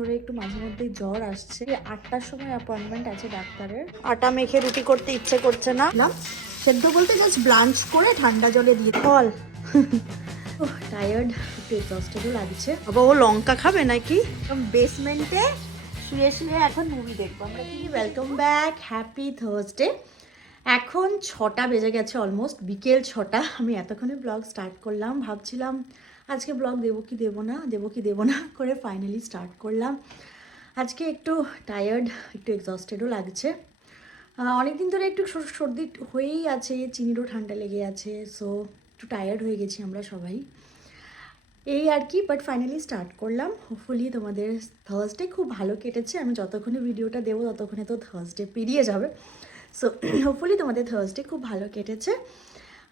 ধরে একটু মাঝে মধ্যেই জ্বর আসছে। 8টার সময় অ্যাপয়েন্টমেন্ট আছে ডাক্তারের। আটা মেখে রুটি করতে ইচ্ছে করছে না, সেদ্ধ বলতে জাস্ট ব্লাঞ্চ করে ঠান্ডা জলে দিয়ে ফল। টায়ার্ড, একটু এক্সস্টেডও লাগছে। বাবা ও লঙ্কা খাবে নাকি? বেসমেন্টে শুয়ে শুয়ে এখন মুভি দেখবো আমরা। কি ওয়েলকাম ব্যাক, হ্যাপি থার্সডে। এখন 6টা বেজে গেছে, অলমোস্ট বিকেল 6টা। আমি এতক্ষণে ব্লগ স্টার্ট করলাম, ভাবছিলাম আজকে ব্লগ দেবো কি দেবো না করে ফাইনালি স্টার্ট করলাম। আজকে একটু টায়ার্ড, একটু এক্সস্টেডও লাগছে। অনেকদিন ধরে একটু সর্দি হয়েই আছে, চিনিরও ঠান্ডা লেগে আছে, সো একটু টায়ার্ড হয়ে গেছি আমরা সবাই, এই আর কি। বাট ফাইনালি স্টার্ট করলাম। হোপফুলি তোমাদের থার্সডে খুব ভালো কেটেছে। আমি যতক্ষণে ভিডিওটা দেবো ততক্ষণে তো থার্সডে পেরিয়ে যাবে। সো হোপফুলি তোমাদের থার্সডে খুব ভালো কেটেছে।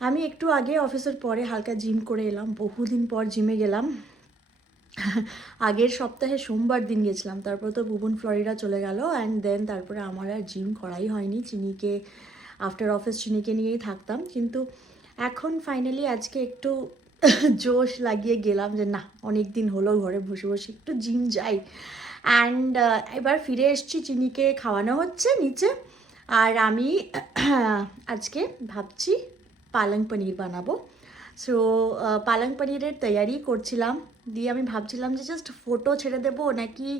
আমি একটু আগে অফিসের পরে হালকা জিম করে এলাম, বহুদিন পর জিমে গেলাম। আগের সপ্তাহে সোমবার দিন গেছিলাম, তারপর তো বুবন ফ্লোরিডা চলে গেল, অ্যান্ড দেন তারপরে আমার আর জিম করাই হয়নি। চিনিকে আফটার অফিস চিনিকে নিয়েই থাকতাম, কিন্তু এখন ফাইনালি আজকে একটু জোশ লাগিয়ে গেলাম যে না, অনেক দিন হলো ঘরে বসে বসে একটু জিম যাই। অ্যান্ড এবার ফিরে এসেছি, চিনিকে খাওয়ানো হচ্ছে নিচে, আর আমি আজকে ভাবছি পালং পনির বানাবো। সো পালং পনিরের তৈয়ারি করছিলাম, দিয়ে আমি ভাবছিলাম যে জাস্ট ফটো ছেড়ে দেবো নাকি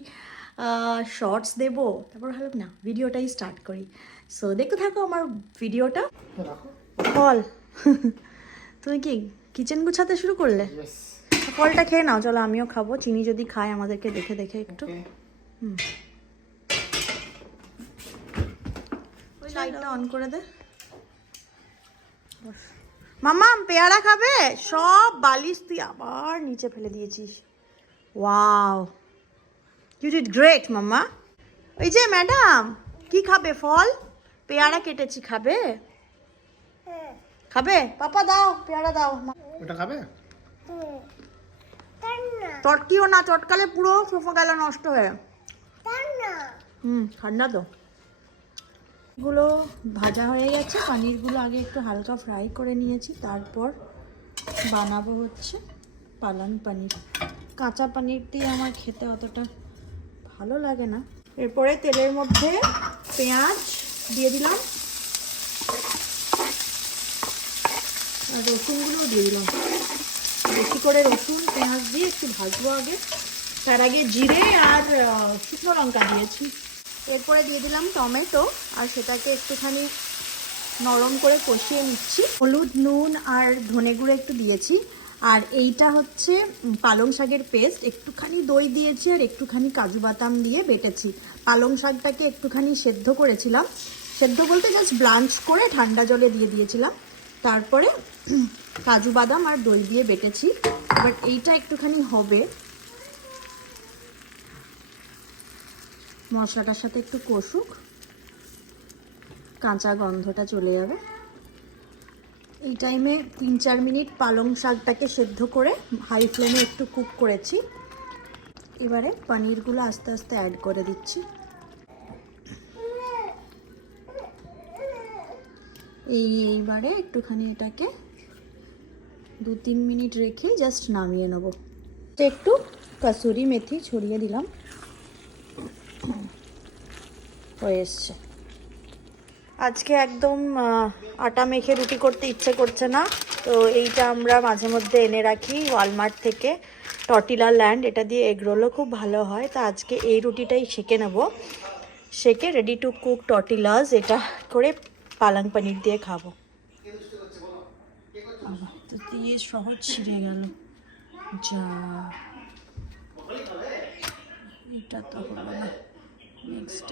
শর্টস দেবো। তারপর ভাবলাম না, ভিডিওটাই স্টার্ট করি। সো দেখতে থাকো আমার ভিডিওটা। ফল তুমি কি কিচেন গুছাতে শুরু করলে? ফলটা খেয়ে নাও, চলো আমিও খাবো। চিনি যদি খায় আমাদেরকে দেখে দেখে একটু। ওই লাইটটা অন করে দে। মাম্মা পেয়ারা খাবে? সব বালিশ তুই আবার নিচে ফেলে দিয়েছিস। ওয়াও, ইউ ডিড গ্রেট মাম্মা। ওই যে ম্যাডাম, কি খাবে? ফল, পেয়ারা কেটেছি, খাবে? খাবে? পাপা দাও, পেয়ারা দাও। ওটা খাবে? চটকিও না, চটকালে পুরো সোফা গেল নষ্ট হয়ে। ঠান্ডা তো। গুলো ভাজা হয়ে গেছে, পনিরগুলো আগে একটু হালকা ফ্রাই করে নিয়েছি, তারপর বানাবো হচ্ছে পালং পনির। কাঁচা পনির দিয়ে আমার খেতে অতটা ভালো লাগে না। এরপরে তেলের মধ্যে পেঁয়াজ দিয়ে দিলাম, আর রসুনগুলোও দিয়ে দিলাম। বেশি করে রসুন পেঁয়াজ দিয়ে একটু ভাজবো আগে, তার আগে জিরে আর শুকনো লঙ্কা দিয়েছি। এরপরে দিয়ে দিলাম টমেটো, আর সেটাকে একটুখানি নরম করে কষিয়ে নিচ্ছি। হলুদ, নুন আর ধনে গুঁড়ো একটু দিয়েছি। আর এইটা হচ্ছে পালং শাকের পেস্ট, একটুখানি দই দিয়েছি আর একটুখানি কাজু বাদাম দিয়ে বেটেছি। পালং শাকটাকে একটুখানি সেদ্ধ করেছিলাম, সেদ্ধ বলতে জাস্ট ব্লাঞ্চ করে ঠান্ডা জলে দিয়ে দিয়েছিলাম, তারপরে কাজু বাদাম আর দই দিয়ে বেটেছি। বাট এইটা একটুখানি হবে, মশলাটার সাথে একটু কষুক, কাঁচা গন্ধটা চলে যাবে। এই টাইমে 3-4 মিনিট পালং শাকটাকে সেদ্ধ করে হাই ফ্লেমে একটু কুক করেছি। এবারে পনিরগুলো আস্তে আস্তে অ্যাড করে দিচ্ছি। এইবারে একটুখানি এটাকে 2-3 মিনিট রেখে জাস্ট নামিয়ে নেব। একটু কসুরি মেথি ছড়িয়ে দিলাম, হয়ে এসছে। আজকে একদম আটা মেখে রুটি করতে ইচ্ছে করছে না, তো এইটা আমরা মাঝে মধ্যে এনে রাখি ওয়ালমার্ট থেকে, টর্টিলা ল্যান্ড। এটা দিয়ে এগরোলও খুব ভালো হয়। তা আজকে এই রুটিটাই সেঁকে নেব, সেঁকে রেডি টু কুক টর্টিলাস এটা করে পালং পনির দিয়ে খাবো। তো দিয়ে সহজ ছিঁড়ে গেল, যা এটা তো হলো না। নেক্সট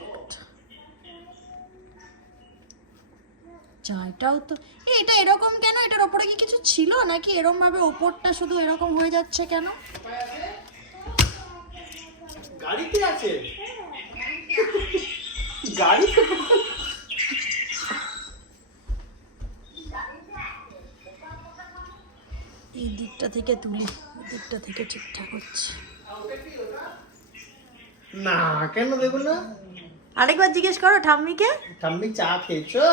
এটাও তো, এটা এরকম কেন? এটার ওপরে কি কিছু ছিল নাকি? এরকম ভাবে ওপরটা শুধু এরকম হয়ে যাচ্ছে কেন? গাড়িতে আছে, গাড়িতে। এই দিকটা থেকে তুলি, এই দিকটা থেকে ঠিকঠাক হচ্ছে না। কেন দেবো না? আরেকবার জিজ্ঞেস করো ঠাম্মিকে। ঠাম্মি চা খেয়েছো?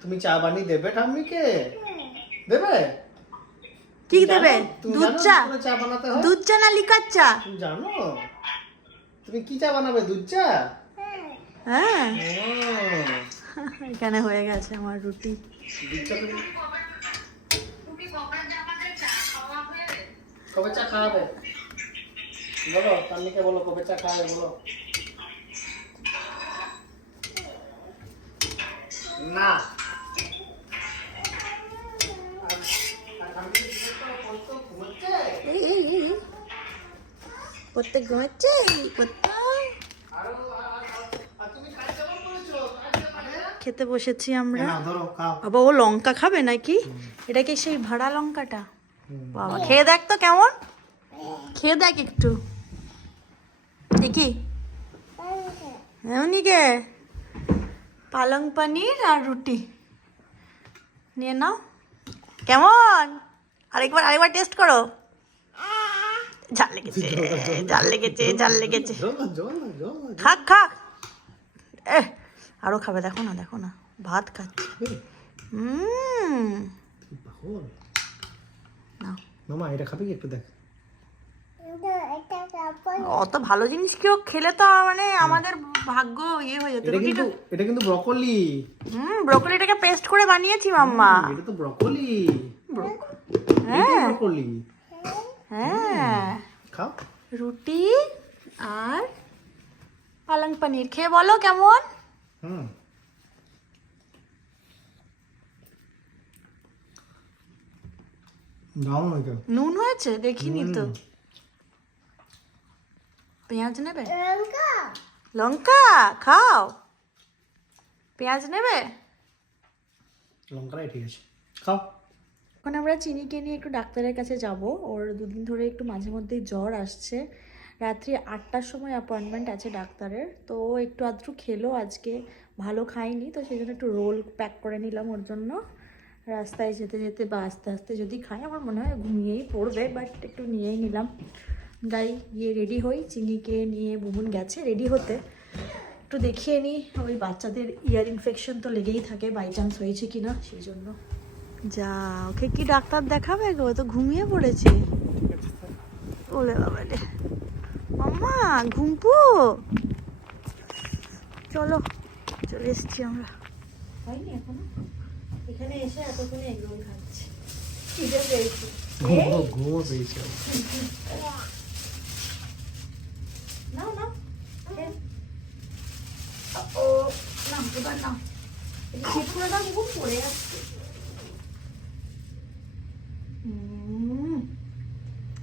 তুমি চা বানিয়ে দেবে ঠাম্মিকে? দেবে? কি দেবে? তুমি দুধ জানো চা? কি করে চা বানাতে হয়? দুধ চা না লিকার চা? তুমি জানো? তুমি কি চা বানাবে? দুধ চা? হ্যাঁ, ও, এখানে হয়ে গেছে আমার রুটি। দুধ চা কবে চা খাওয়াবে? বলো, তান্নিকে বলো কবে চা খাওয়াবে বলো। না। এই এই এই প্রত্যেক ঘুমাচ্ছে খেতে বসেছি আমরা। না ধরো খাও। বাবা ও লঙ্কা খাবে নাকি? এটা কি সেই ভাড়া লঙ্কাটা? বাবা খেয়ে দেখ তো কেমন, খেয়ে দেখ একটু দেখি। এমনি কে পালং পানির আর রুটি নিয়ে নাও। কেমন? আরেকবার টেস্ট করো। ঝাল লেগেছে, ঝাল লেগেছে, ঝাল লেগেছে। খাক খাক। আরো খাবে, দেখো না ভাত খাচ্ছে। নাও। মামা এটা খাবে কি একটু দেখ। অত ভালো জিনিস কেউ খেলে তো মানে আমাদের ভাগ্য ইয়ে হয়ে যেত। এটা কিন্তু ব্রকলি। ব্রোকলিটাকে পেস্ট করে বানিয়েছি মাম্মা। এটা তো ব্রকলি। হ্যাঁ ব্রকলি। হ্যাঁ, খাও। রুটি আর পালং পনির খেয়ে বলো কেমন। নুন হয়েছে দেখিনি তো। পেঁয়াজ নেবে? লঙ্কা খাও। পেঁয়াজ নেবে? লঙ্কাটাই ঠিক আছে, খাও। এখন আমরা চিনিকে নিয়ে একটু ডাক্তারের কাছে যাব। ওর দুদিন ধরে একটু মাঝে মধ্যেই জ্বর আসছে। রাত্রি 8টার সময় অ্যাপয়েন্টমেন্ট আছে ডাক্তারের। তো ও একটু আধটু খেলো আজকে, ভালো খাইনি, তো সেই জন্য একটু রোল প্যাক করে নিলাম ওর জন্য। রাস্তায় যেতে যেতে বা আস্তে আস্তে যদি খাই আমার মনে হয় ঘুমিয়েই পড়বে, বাট একটু নিয়েই নিলাম। যাই গিয়ে রেডি হই, চিনিকে নিয়ে বুবুন গেছে রেডি হতে, একটু দেখিয়ে নিই। ওই বাচ্চাদের ইয়ার ইনফেকশন তো লেগেই থাকে, বাই চান্স হয়েছে কিনা সেই জন্য। যা, ওকে কি ডাক্তার দেখাবে গো? তো ঘুমিয়ে পড়েছে। ওলে বাবা রে, মাম্মা ঘুমপু। চলো, চলে এসেছি আমরা। হয়নি এখনো, এখানে এসে এতক্ষণে এগরোল খাচ্ছি। খিদে পেয়েছি, ঘুমো পেয়েছে। নাও নাও। ও নাও, এবার নাও, ঠিক করে দাও, খুব পড়ে যাচ্ছে।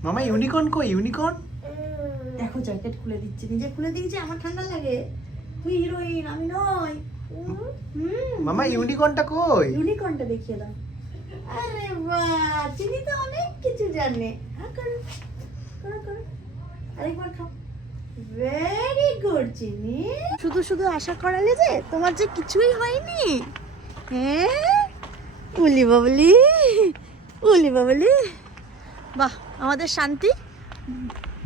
মামা ইউনিকর্ন কই? ইউনিকর্ন দেখো জ্যাকেট খুলে দিচ্ছে, নিজে খুলে দিয়েছে। আমার ঠান্ডা লাগে, তুই হিরোইন আমি নয়। মামা ইউনিকর্নটা কই? ইউনিকর্নটা দেখিয়ে দাও। আরে বাহ, চিনি তো অনেক কিছু জানে। হ্যাঁ করো করো করো, আরেকবার খাও। ভেরি গুড চিনি। শুধু শুধু আশা করালে যে, তোমার যে কিছুই হয়নি। হ্যাঁ উলি বাবলি, উলি বাবলি। বাহ, আমাদের শান্তি।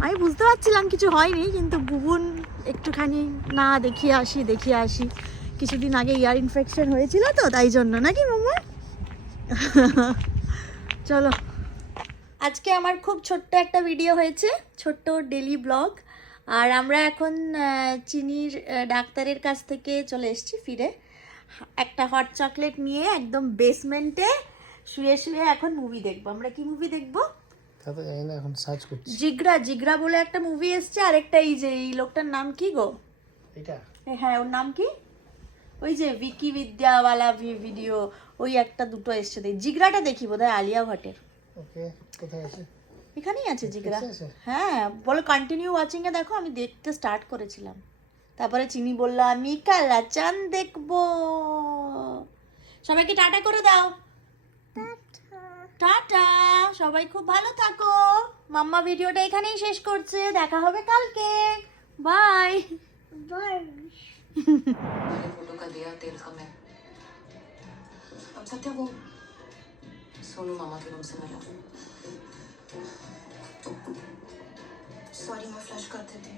আমি বুঝতে পারছিলাম কিছু হয়নি, কিন্তু বুবুন একটুখানি না দেখিয়ে আসি। কিছুদিন আগে ইয়ার ইনফেকশন হয়েছিল তো, তাই জন্য নাকি মামা। চলো, আজকে আমার খুব ছোট্ট একটা ভিডিও হয়েছে, ছোট্ট ডেলি ব্লগ। আর আমরা এখন চিনির ডাক্তারের কাছ থেকে চলে এসেছি ফিরে। একটা হট চকলেট নিয়ে একদম বেসমেন্টে শুয়ে শুয়ে এখন মুভি দেখবো। আমরা কি মুভি দেখবো? তা তো জানি না, এখন সার্চ করছি। জিগরা বলে একটা মুভি এসছে, আর একটা এই যে এই লোকটার নাম কি গো? এটা হ্যাঁ, ওর নাম কি? ওই যে ভিকি বিদ্যাওয়ালা ভিডিও, ওই একটা দুটো এসছে। জিগরাটা দেখি, বোধহয় আলিয়া ভট্টের। ওকে, কোথায় আছে? এখানেই আছে জিগরা। আছে? হ্যাঁ, বলো কন্টিনিউ ওয়াচিং এ দেখো। আমি দেখতে স্টার্ট করেছিলাম, তারপরে চিনি বললো আমি কালাচান দেখবো। সবাইকে টাটা করে দাও। টাটা, সবাই খুব ভালো থাকো। মাম্মা ভিডিওটা এখানেই শেষ করছে, দেখা হবে কালকে। Bye bye. फोटो का दिया, तेल का मैं। अब सत्या वो सोनू मामा के रूम से मिला। सॉरी, मैं फ्लश करते थे।